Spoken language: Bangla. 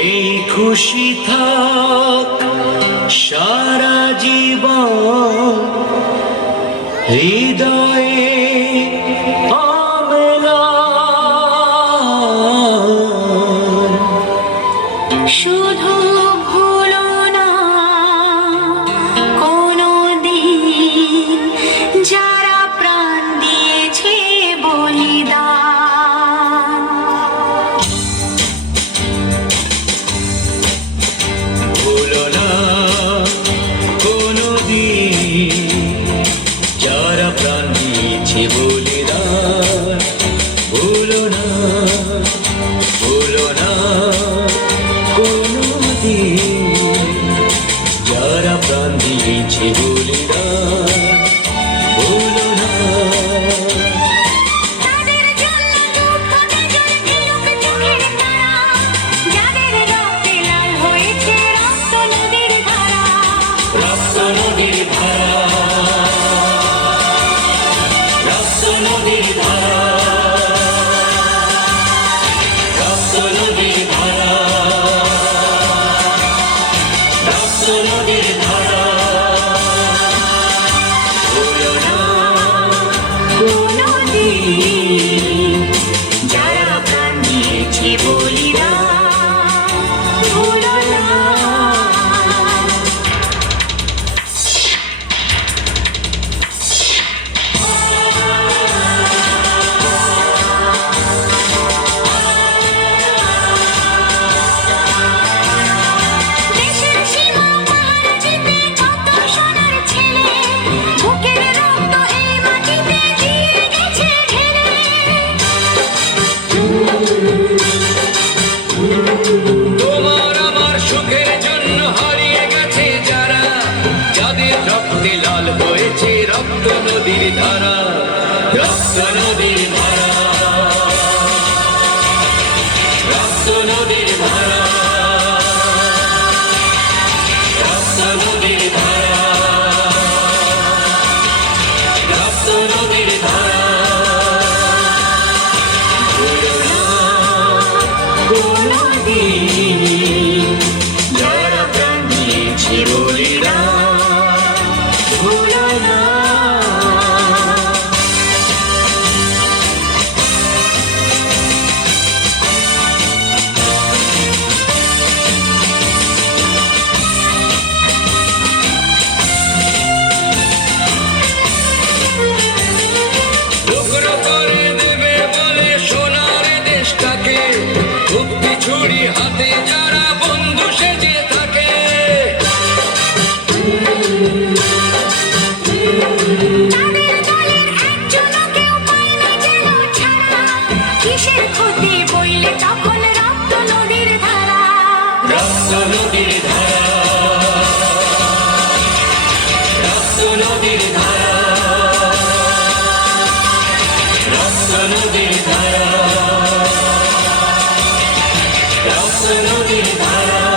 এই খুশি থাক সারা জীবন হৃদয়ে অম্লান। শুধু ভুলো না কোনো দিন যারা প্রাণ দিয়েছে বলিদান। ভুলো না কোনো দিন যারা প্রাণ দিয়েছে বলিদান। ভুলো না কোনো দিন যারা প্রাণ দিয়েছে বলিদান। ভুলো না তাদের জন্য দুঃখটা জলে দিলুক চোখের তারা, যাদের রক্তে লাল হয়েছে রক্ত নদীর ধারা। রক্ত নদীর ধারা, রক্ত নদীর ধারা, রক্ত নদীর ধারা, রক্ত নদীর ধারা। ভুলো না কোনো দিন যারা প্রাণ দিয়েছে বলিদান। ভুলো না দেশের সীমা পাহারা দিতে কত সোনার ছেলে, বুকের রক্ত এই মাটিতে দিয়ে গেছে ঢেলে। তোমার আমার সুখের জন্য হারিয়ে গেছে যারা, যাদের রক্তে লাল হয়েছে রক্ত নদীর ধারা। রক্ত নদীর ধারা, রক্ত নদীর ধারা, রক্ত নদীর ধারা, রক্ত নদীর ধারা। ভুলো না কোনো দিন যারা প্রাণ দিয়েছে বলিদান। ভুলো না টুকরো করে দেবে বলে সোনার দেশটাকে, মুক্তি ছুরি হাতে যারা বন্ধু সেজে থাকে। তাদের দলের একজনও কেউ পায় না যেন ছাড়া, কিসের ক্ষতি বইলে তখন রক্ত নদীর ধারা। রক্ত নদীর ধারা, রক্ত নদীর ধারা, রক্ত নদীর ধারা, রক্ত নদীর ধারা।